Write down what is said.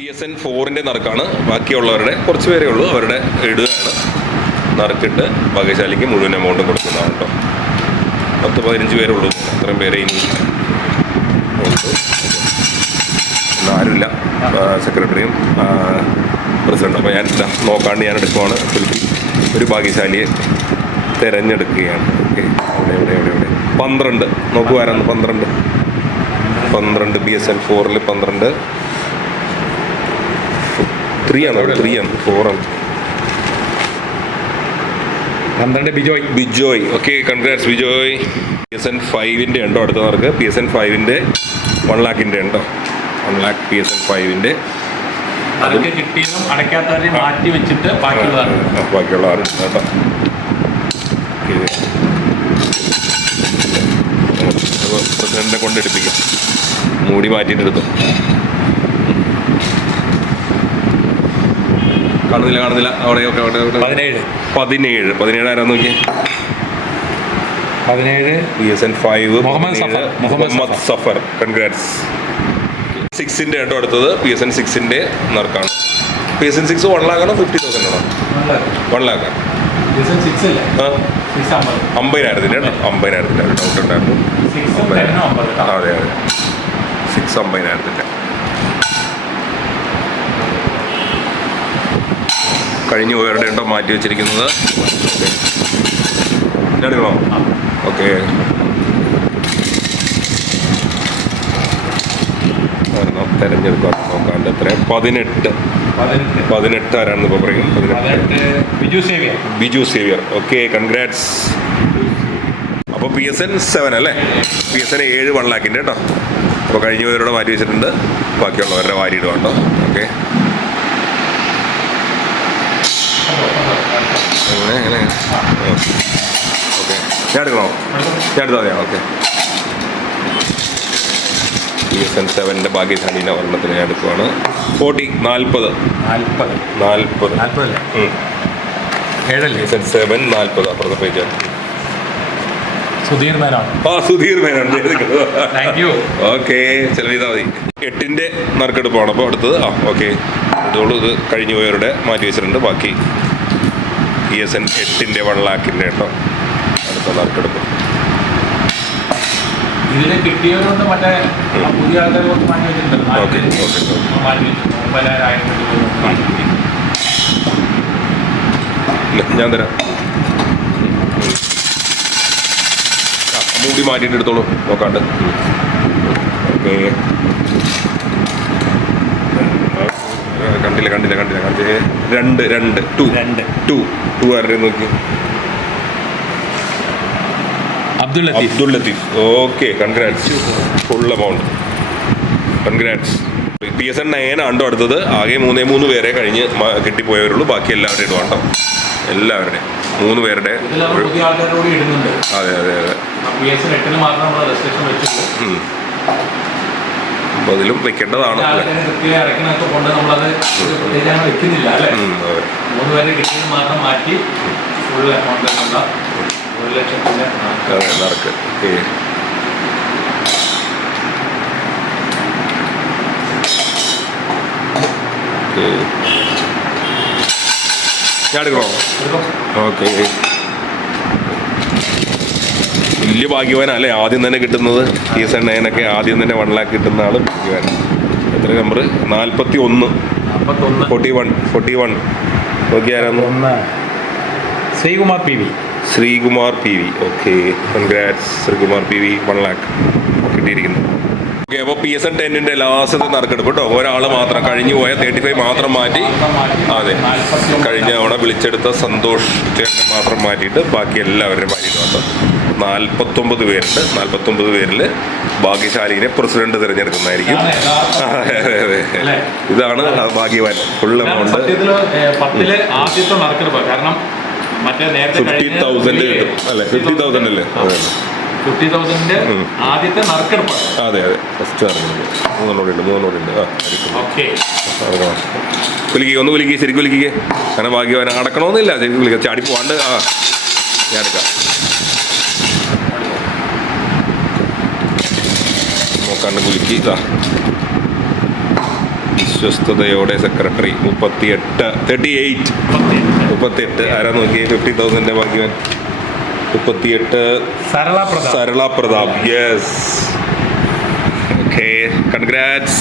P S N ഫോറിന്റെ നറുക്കാണ്. ബാക്കിയുള്ളവരുടെ കുറച്ച് പേരേ ഉള്ളൂ. അവരുടെ ഇടുകയാണ് നറുക്കിട്ട് ഭാഗ്യശാലിക്ക് മുഴുവൻ എമൗണ്ടും കൊടുക്കുന്നതാണ് കേട്ടോ പത്ത് പതിനഞ്ച് പേരേ ഉള്ളൂ. അത്രയും പേരെ ഇനി ഉണ്ട്. ആരുമില്ല. സെക്രട്ടറിയും പ്രസിഡന്റും അപ്പോൾ ഞാൻ നോക്കാണ്ട് ഞാൻ എടുക്കുവാണ്. ഒരു ഭാഗ്യശാലിയെ തിരഞ്ഞെടുക്കുകയാണ്. ഓക്കെ. എവിടെ എവിടെ എവിടെ പന്ത്രണ്ട്. നോക്കുവാരാണ് പന്ത്രണ്ട്. പന്ത്രണ്ട് ബി എസ് എൻ ഫോറിൽ പന്ത്രണ്ട്. ത്രീ ആണ് ത്രീ ആണ് ഫോറാണ് പന്ത്രണ്ട് Bijoy. Bijoy. Okay congrats Bijoy. P S N ഫൈവിന്റെ ഉണ്ടോ അടുത്ത മാർക്ക് പി എസ് എൻ ഫൈവിന്റെ വൺ ലാക്കിന്റെ ഉണ്ടോ? One lakh P S N ഫൈവിന്റെ അതൊക്കെ കിട്ടിയതും അടയ്ക്കാത്തവരെ മാറ്റി വെച്ചിട്ട് ബാക്കിയുള്ളതാണ്. ബാക്കിയുള്ള ആരും കേട്ടോ. പ്രസിഡന്റിനെ കൊണ്ടെടുപ്പിക്കാം. മൂടി മാറ്റിയിട്ട് കാണുന്നില്ല കാണുന്നില്ല. അവിടെ അവിടെ പതിനേഴ് പതിനേഴ്. പതിനേഴ്. ആരാന്ന് നോക്കിയേ? പതിനേഴ്. P S N five Muhammad Safar. Muhammad Muhammad Safar. Congrats സിക്സിന്റെ കേട്ടോ അടുത്തത്. പി എസ് എൻ സിക്സിന്റെ നറുക്കാണ്. P S N six one ലാക്കാണോ fifty thousand ആണോ? വൺ ലാക്കാണ് അമ്പതിനായിരത്തിന്റെ കേട്ടോ. അമ്പതിനായിരത്തിന്റെ ഒരു ഡൗട്ട് ഉണ്ടായിരുന്നു. അതെ അതെ. സിക്സ് അമ്പതിനായിരത്തിന്റെ. കഴിഞ്ഞു പോയവരുടെ ഉണ്ടോ മാറ്റി വെച്ചിരിക്കുന്നത്. എടുക്കണോ ഓക്കെ. തിരഞ്ഞെടുക്കാം. നോക്കാണ്ട് എത്രയും? പതിനെട്ട്. പതിനെട്ട്. ആരാണെന്ന് ഇപ്പോൾ പറയും? പതിനെട്ട്. ബിജു സേവിയർ. ബിജു സേവിയർ. ഓക്കെ കൺഗ്രാറ്റ്സ് അപ്പോൾ പി എസ് എൻ സെവൻ അല്ലേ? പി എസ് എൻ ഏഴ് വൺ ലാക്കിന്റെ കേട്ടോ. അപ്പോൾ കഴിഞ്ഞ പേരോടെ മാറ്റി വെച്ചിട്ടുണ്ട്. ബാക്കിയുള്ളവരുടെ വാരി ഇടുക കേട്ടോ ഓക്കെ. അങ്ങനെ അങ്ങനെ ഓക്കെ ഞാൻ എടുക്കണോ ഞാൻ എടുത്താൽ മതിയാ ഓക്കെ പി എസ് എൻ സെവന്റെ ഭാഗ്യശാലിന്റെ ഒരെണ്ണത്തിന് ഞാൻ എടുക്കുവാണ്. ഫോർട്ടി നാൽപ്പത്. നാൽപ്പത്. നാൽപ്പത്. നാൽപ്പത് ഏഴല്ലേ? സെവൻ നാൽപ്പത്. അപ്പുറത്തെ പേജ്. സുധീർ മേനോൻ. ആ Sudheer Menon. Thank you okay ചിലവ് ചെയ്താൽ മതി. എട്ടിന്റെ നറുക്കെടുപ്പാണ് അപ്പോൾ അടുത്തത്. ആ ഓക്കെ. ഇതോളൂ ഇത് കഴിഞ്ഞു പോയവരുടെ മാറ്റി വെച്ചിട്ടുണ്ട്. ബാക്കി പി എസ് എൻ എട്ടിന്റെ വള്ളാക്കിന്റെ കേട്ടോ. അടുത്ത നറുക്കെടുപ്പ് ഇതിൽ കിട്ടിയവരുണ്ട് മറ്റേ പുതിയ ആൾക്കാർ കൊണ്ട് മാറ്റി വെച്ചിട്ടുണ്ട് ഓക്കെ ഓക്കെ മാറ്റി വെച്ചിട്ടുണ്ട്. ഒമ്പതിനായിരം മാറ്റി വെച്ചിട്ടുണ്ട്. ഞാൻ തരാം ആ മൂടി മാറ്റിയിട്ട് എടുത്തോളൂ. നോക്കാണ്ട്. ഓക്കെ. കണ്ടില്ല കണ്ടില്ല കണ്ടില്ല കണ്ടില്ല. രണ്ട് രണ്ട് ടു. രണ്ട്. ടു. ടു ആരുടെ നോക്കി? Abdul Latheef. Abdul Latheef. Okay congrats full amount congrats P S N nine ആണ്ടോ അടുത്തത്. ആകെ മൂന്നേ മൂന്ന് പേരെ കഴിഞ്ഞ് കിട്ടിപ്പോയവരുള്ളൂ. ബാക്കി എല്ലാവരുടെയും ഇടുവാണ്ടോ എല്ലാവരുടെയും. മൂന്ന് പേരുടെ അതെ അതെ അതെ. അപ്പോൾ അതിലും വെക്കേണ്ടതാണ് നറുക്ക് ഓക്കെ. ഞാൻ എടുക്കണോ. ഓക്കെ. വലിയ ഭാഗ്യവാനല്ലേ ആദ്യം തന്നെ കിട്ടുന്നത്? ടി എസ് എൻ നയനൊക്കെ ആദ്യം തന്നെ വൺ ലാക്ക് കിട്ടുന്ന ആൾ ഭാഗ്യവാൻ. എത്ര നമ്പർ നാൽപ്പത്തി ഒന്ന് forty one forty one okay ആരാന്ന് Sreekumar P V. Sreekumar P V. Okay. Congrats Sreekumar P V. One lakh കിട്ടിയിരിക്കുന്നു. ഓക്കെ അപ്പോൾ പി എസ് എൻ ടെന്നിന്റെ ലാസ്റ്റത്തെ നറുക്കെടുപ്പ് കേട്ടോ. ഒരാൾ മാത്രം കഴിഞ്ഞു പോയ തേർട്ടി ഫൈവ് മാത്രം മാറ്റി. അതെ കഴിഞ്ഞ തവണ വിളിച്ചെടുത്ത സന്തോഷ് ചേട്ടനെ മാത്രം മാറ്റിയിട്ട് ബാക്കി എല്ലാവരും മാറ്റിയിട്ട് കേട്ടോ. നാൽപ്പത്തൊമ്പത് പേരുണ്ട്. നാൽപ്പത്തൊമ്പത് പേരിൽ ഭാഗ്യശാലിനെ പ്രസിഡന്റ് തിരഞ്ഞെടുക്കുന്നതായിരിക്കും. ഇതാണ് ഭാഗ്യവാൻ. ഫുൾ എമൗണ്ട് ഫിഫ്റ്റി തൗസൻഡ് കിട്ടും അല്ലെ ഫിഫ്റ്റി തൗസൻഡ് അല്ലേ? ഫിഫ്റ്റി തൗസൻഡിന്റെ ആദ്യത്തെ നറുക്കെടുപ്പാണ്. അതെ അതെ. ഫസ്റ്റ് ആ അടിക്കുന്നു ഓക്കെ. അടക്കണം ഒന്ന് കുലിക്കുക ശരിക്കും കുലിക്കുക അങ്ങനെ ഭാഗ്യവാന അടക്കണമെന്നില്ല. ശരിക്കും കുലിക്കുക ചാടി പോവാണ്ട്. ആ. ഞാൻ എടുക്കാം. നോക്കാണ്ട് കുലുക്കി ഇതാ. വിശ്വസ്തയോടെ സെക്രട്ടറി. മുപ്പത്തി എട്ട് തേർട്ടി എയ്റ്റ് മുപ്പത്തി എട്ട് ആരാ നോക്കിയേ? ഫിഫ്റ്റി തൗസൻഡിന്റെ ഭാഗ്യവാൻ. മുപ്പത്തിയെട്ട് Sarala Prathap. Sarala Prathap. Yes okay congrats